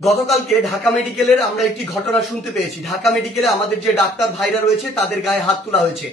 গতকালকে ঢাকা মেডিকেলের আমরা একটি ঘটনা শুনতে পেয়েছি। ঢাকা মেডিকেলে আমাদের যে ডাক্তার ভাইরা রয়েছে তাদের গায়ে হাত তোলা হয়েছে।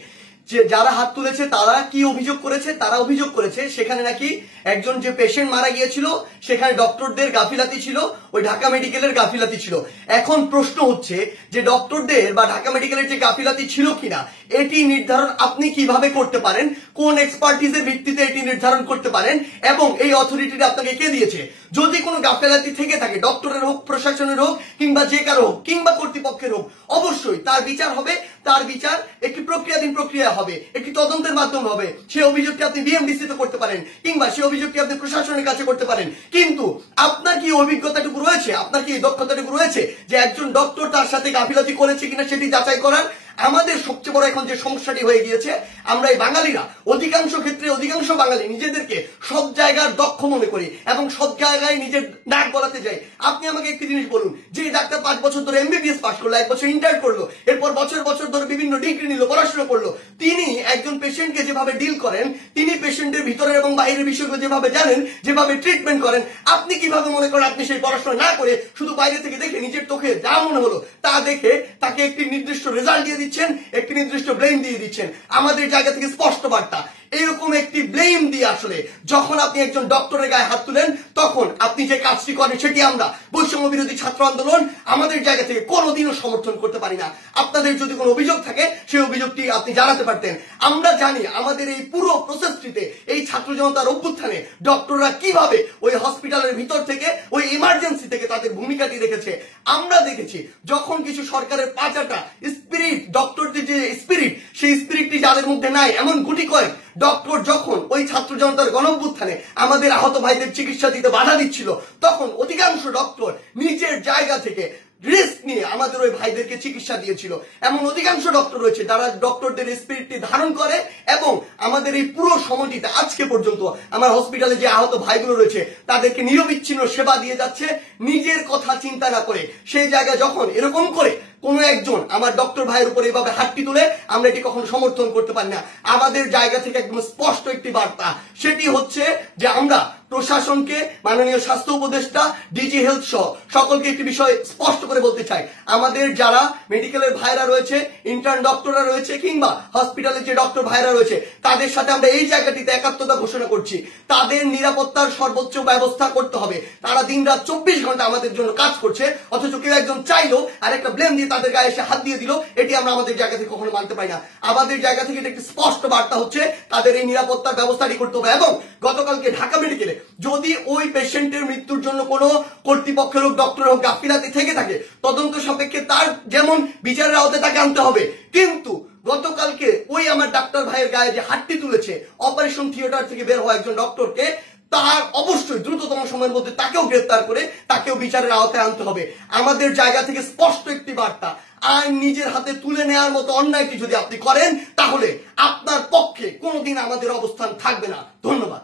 যে যারা হাত তুলেছে তারা কি অভিযোগ করেছে? তারা অভিযোগ করেছে সেখানে নাকি একজন যে পেশেন্ট মারা গিয়েছিল সেখানে ডক্টরদের গাফিলাতি ছিল, ওই ঢাকা মেডিকেলের গাফিলাতি ছিল। এখন প্রশ্ন হচ্ছে যে ডক্টরদের বা ঢাকা মেডিকেলের যে গাফিলাতি ছিল কিনা এটি নির্ধারণ আপনি কিভাবে করতে পারেন, কোন এক্সপার্টিজের ভিত্তিতে এটি নির্ধারণ করতে পারেন এবং এই অথরিটিটা আপনাকে কে দিয়েছে? যদি কোনো গাফিলাতি থেকে থাকে, ডক্টরের হোক, প্রশাসনের হোক, কিংবা যে কারো হোক, কিংবা কর্তৃপক্ষের হোক, অবশ্যই তার বিচার হবে। তার বিচার একটি প্রক্রিয়াধীন প্রক্রিয়া হবে, একটি তদন্তের মাধ্যমে হবে। সেই অভিযোগটি আপনি বিএমডিসি তে করতে পারেন কিংবা সেই অভিযোগটি আপনি প্রশাসনের কাছে করতে পারেন। কিন্তু আপনার কি অভিজ্ঞতাটুকু রয়েছে, আপনার কি দক্ষতাটুকু রয়েছে যে একজন ডক্টর তার সাথে গাফিলতি করেছে কিনা সেটি যাচাই করার? আমাদের সবচেয়ে বড় এখন যে সমস্যাটি হয়ে গিয়েছে, আমরা এই বাঙালিরা অধিকাংশ ক্ষেত্রে অধিকাংশ বাঙালি নিজেদেরকে সব জায়গার দক্ষ মনে করি এবং সব জায়গায় নিজের নাক গলাতে যাই। আপনি আমাকে একটি জিনিস বলুন, যে ডাক্তার 5 বছর ধরে এমবিবিএস পাস করলো, 1 বছর ইন্টার্ন করলো, এরপর বছর বছর ধরে বিভিন্ন ডিগ্রি নিল, পড়াশোনা করলো, তিনি একজন পেশেন্টকে যেভাবে ডিল করেন, তিনি পেশেন্টের ভিতরের এবং বাইরের বিষয়গুলো যেভাবে জানেন, যেভাবে ট্রিটমেন্ট করেন, আপনি কিভাবে মনে করেন আপনি সেই পড়াশোনা না করে শুধু বাইরে থেকে দেখে নিজের চোখে যা মনে হলো তা দেখে তাকে একটি নির্দিষ্ট রেজাল্ট দিয়ে দিচ্ছেন, একটি নির্দিষ্ট ব্লেম দিয়ে দিচ্ছেন? আমাদের জায়গা থেকে স্পষ্ট বার্তা, এরকম একটি ব্লেম দিয়ে আসলে যখন আপনি একজন ডক্টরের গায়ে হাত তুলেন তখন আপনি যে কাজটি করেন সেটি আমরা বৈষম্য বিরোধী ছাত্র আন্দোলন আমাদের জায়গা থেকে কোনোদিনও সমর্থন করতে পারি না। আপনাদের যদি কোনো অভিযোগ থাকে সেই অভিযোগটি আপনি জানাতে পারতেন। আমরা জানি আমাদের এই পুরো প্রসেসটিতে, এই ছাত্র জনতার অভ্যুত্থানে ডক্টররা কিভাবে ওই হসপিটালের ভিতর থেকে, ওই ইমার্জেন্সি থেকে তাদের ভূমিকাটি রেখেছে। আমরা দেখেছি যখন কিছু সরকারের পাঁচাটা স্পিরিট, ডক্টরদের যে স্পিরিট, সেই স্পিরিটটি যাদের মধ্যে নাই, এমন গুটি কয়েক ডক্টর যখন ওই ছাত্র জনতার গণঅভ্যুত্থানে আমাদের আহত ভাইদের চিকিৎসা দিতে বাধা দিচ্ছিল, তখন অধিকাংশ ডক্টর নিজের জায়গা থেকে রিস্ক নিয়ে আমাদের ওই ভাইদেরকে চিকিৎসা দিয়েছিল। এমন অধিকাংশ ডক্টর রয়েছে যারা ডক্টরদের স্পিরিটটি ধারণ করে এবং আমাদের এই পুরো সময়টিতে আজকে পর্যন্ত আমার হসপিটালে যে আহত ভাইগুলো রয়েছে তাদেরকে নিরবিচ্ছিন্ন সেবা দিয়ে যাচ্ছে, নিজের কথা চিন্তা না করে। সেই জায়গায় যখন এরকম করে কোন একজন আমার ডক্টর ভাইয়ের উপর এভাবে হাতটি তুলে, আমরা এটি কখনো সমর্থন করতে পারি না। আমাদের জায়গা থেকে একদম স্পষ্ট একটি বার্তা, সেটি হচ্ছে যে আমরা প্রশাসনকে, মাননীয় স্বাস্থ্য উপদেষ্টা, ডিজি হেলথ সহ সকলকে একটি বিষয় স্পষ্ট করে বলতে চাই, আমাদের যারা মেডিকেলের ভাইরা রয়েছে, ইন্টার্ন ডক্টররা রয়েছে, কিংবা হসপিটালের যে ডক্টর ভাইরা রয়েছে, তাদের সাথে আমরা এই জায়গাটিতে একাত্মতা ঘোষণা করছি। তাদের নিরাপত্তার সর্বোচ্চ ব্যবস্থা করতে হবে। তারা দিনরাত 24 ঘন্টা আমাদের জন্য কাজ করছে, অথচ কেউ একজন চাইলো আর একটা ব্লেম দিয়ে তাদের গায়ে এসে হাত দিয়ে দিল, এটি আমরা আমাদের জায়গা থেকে কখনো মানতে পারি না। আমাদের জায়গা থেকে একটি স্পষ্ট বার্তা হচ্ছে তাদের এই নিরাপত্তার ব্যবস্থাটি করতে হবে। এবং গতকালকে ঢাকা মেডিকেলে যদি ওই পেশেন্টের মৃত্যুর জন্য কোনো কর্তৃপক্ষের হোক, ডক্টর হোক গাফিলাতি থেকে থাকে, তদন্ত সাপেক্ষে তার যেমন বিচারের আওতায় তাকে আনতে হবে। কিন্তু গতকালকে ওই আমার ডাক্তার ভাইয়ের গায়ে যে হাতটি তুলেছে, অপারেশন থিয়েটার থেকে বের হওয়া একজন ডক্টরকে, তার অবশ্যই দ্রুততম সময়ের মধ্যে তাকেও গ্রেফতার করে তাকেও বিচারের আওতায় আনতে হবে। আমাদের জায়গা থেকে স্পষ্ট একটি বার্তা, আইন নিজের হাতে তুলে নেওয়ার মতো অন্যায়টি যদি আপনি করেন তাহলে আপনার পক্ষে কোনোদিন আমাদের অবস্থান থাকবে না। ধন্যবাদ।